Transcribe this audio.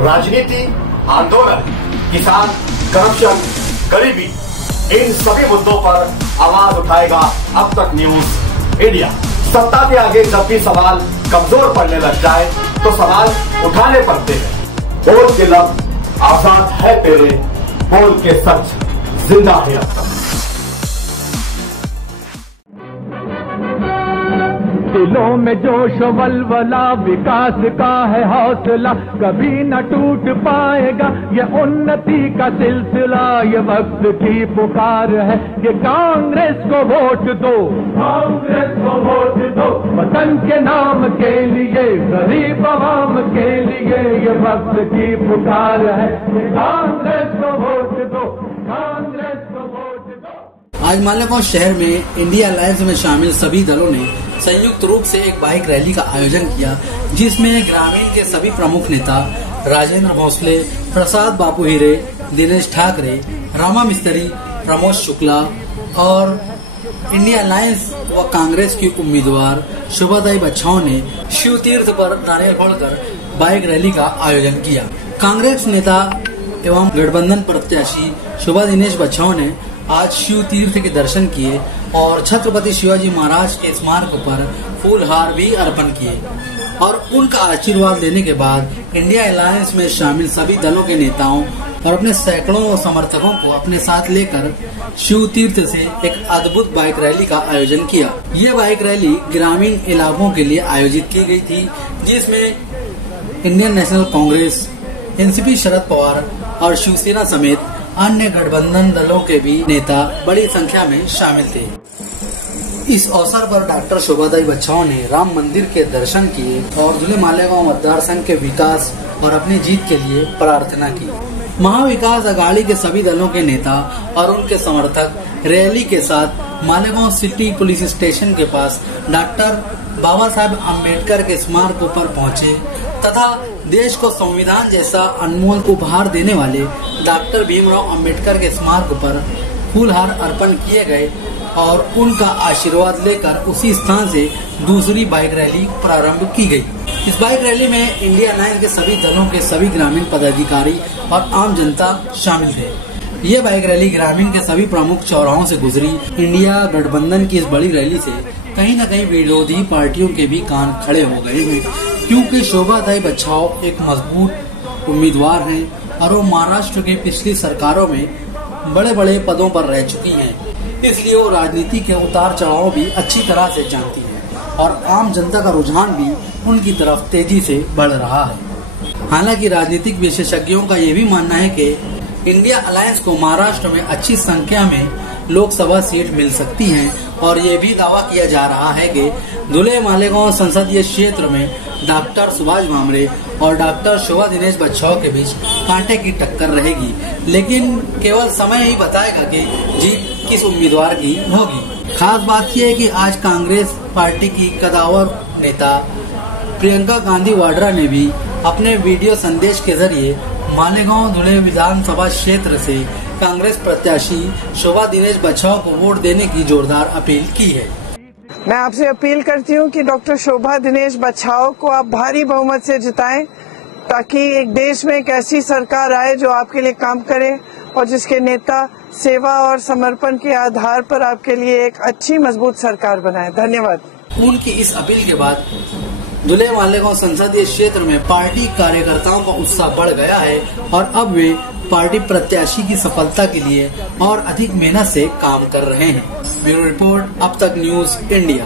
राजनीति, आंदोलन, किसान, करप्शन, गरीबी, इन सभी मुद्दों पर आवाज उठाएगा अब तक न्यूज इंडिया। सत्ता के आगे जब भी सवाल कमजोर पड़ने लग जाए तो सवाल उठाने पड़ते हैं। बोल के लफ्ज आजाद है तेरे, बोल के सच जिंदा है अब तक। दिलों में जोश वलवला, विकास का है हौसला, कभी न टूट पाएगा ये उन्नति का सिलसिला। ये वक्त की पुकार है कि कांग्रेस को वोट दो, कांग्रेस को वोट दो, वतन के नाम के लिए, गरीब आवाम के लिए। ये वक्त की पुकार है कि कांग्रेस को वोट दो, कांग्रेस को वोट दो। आज मालेगांव शहर में इंडिया अलायंस में शामिल सभी दलों ने संयुक्त रूप से एक बाइक रैली का आयोजन किया, जिसमें ग्रामीण के सभी प्रमुख नेता राजेंद्र भोसले, प्रसाद बापू हीरे, दिनेश ठाकरे, रामा मिस्त्री, प्रमोद शुक्ला और इंडिया अलायंस व कांग्रेस की उम्मीदवार शोभादाई बच्चाओं ने शिव तीर्थ पर नारियल फोड़कर बाइक रैली का आयोजन किया। कांग्रेस नेता एवं गठबंधन प्रत्याशी शोभा दिनेश बच्चाओं ने आज शिव तीर्थ के दर्शन किए और छत्रपति शिवाजी महाराज के स्मारक पर फूलहार भी अर्पण किए और उनका आशीर्वाद लेने के बाद इंडिया अलायंस में शामिल सभी दलों के नेताओं और अपने सैकड़ों समर्थकों को अपने साथ लेकर शिव तीर्थ से एक अद्भुत बाइक रैली का आयोजन किया। ये बाइक रैली ग्रामीण इलाकों के लिए आयोजित की गई थी, जिसमें Indian national Congress, NCP Sharad Pawar और शिवसेना समेत अन्य गठबंधन दलों के भी नेता बड़ी संख्या में शामिल थे। इस अवसर पर डॉक्टर शोभादाई बच्चाओं ने राम मंदिर के दर्शन किए और धुले मालेगांव मतदार संघ के विकास और अपनी जीत के लिए प्रार्थना की। महाविकास अघाड़ी के सभी दलों के नेता और उनके समर्थक रैली के साथ मालेगांव सिटी पुलिस स्टेशन के पास डॉक्टर बाबा साहेब अम्बेडकर के स्मारक पर पहुंचे तथा देश को संविधान जैसा अनमोल उपहार देने वाले डॉक्टर भीमराव अंबेडकर के स्मारक पर फूलहार अर्पण किए गए और उनका आशीर्वाद लेकर उसी स्थान से दूसरी बाइक रैली प्रारंभ की गई। इस बाइक रैली में इंडिया अलायंस के सभी दलों के सभी ग्रामीण पदाधिकारी और आम जनता शामिल थे। ये बाइक रैली ग्रामीण के सभी प्रमुख चौराहों से गुजरी। इंडिया गठबंधन की इस बड़ी रैली से कहीं न कहीं विरोधी पार्टियों के भी कान खड़े हो गए हैं, क्योंकि शोभादाई बच्चाओ एक मजबूत उम्मीदवार हैं और वो महाराष्ट्र की पिछली सरकारों में बड़े बड़े पदों पर रह चुकी हैं, इसलिए वो राजनीति के उतार चढ़ाव भी अच्छी तरह से जानती हैं और आम जनता का रुझान भी उनकी तरफ तेजी से बढ़ रहा है। हालांकि राजनीतिक विशेषज्ञों का ये भी मानना है कि इंडिया अलायंस को महाराष्ट्र में अच्छी संख्या में लोकसभा सीट मिल सकती हैं और ये भी दावा किया जा रहा है कि धुले मालेगांव संसदीय क्षेत्र में डॉक्टर सुभाष भामरे और डॉक्टर शोभा दिनेश बच्चाओं के बीच कांटे की टक्कर रहेगी, लेकिन केवल समय ही बताएगा कि जीत किस उम्मीदवार की होगी। खास बात यह है कि आज कांग्रेस पार्टी की कदावर नेता प्रियंका गांधी वाड्रा ने भी अपने वीडियो संदेश के जरिए मालेगांव धुले विधानसभा क्षेत्र से कांग्रेस प्रत्याशी शोभा दिनेश बच्चाओं को वोट देने की जोरदार अपील की है। मैं आपसे अपील करती हूं कि डॉक्टर शोभा दिनेश बच्चाओं को आप भारी बहुमत से जिताएं, ताकि एक देश में एक ऐसी सरकार आए जो आपके लिए काम करे और जिसके नेता सेवा और समर्पण के आधार पर आपके लिए एक अच्छी मजबूत सरकार बनाए। धन्यवाद। उनकी इस अपील के बाद धुले मालेगांव संसदीय क्षेत्र में पार्टी कार्यकर्ताओं का उत्साह बढ़ गया है और अब वे पार्टी प्रत्याशी की सफलता के लिए और अधिक मेहनत से काम कर रहे हैं। ब्यूरो रिपोर्ट, अब तक न्यूज इंडिया।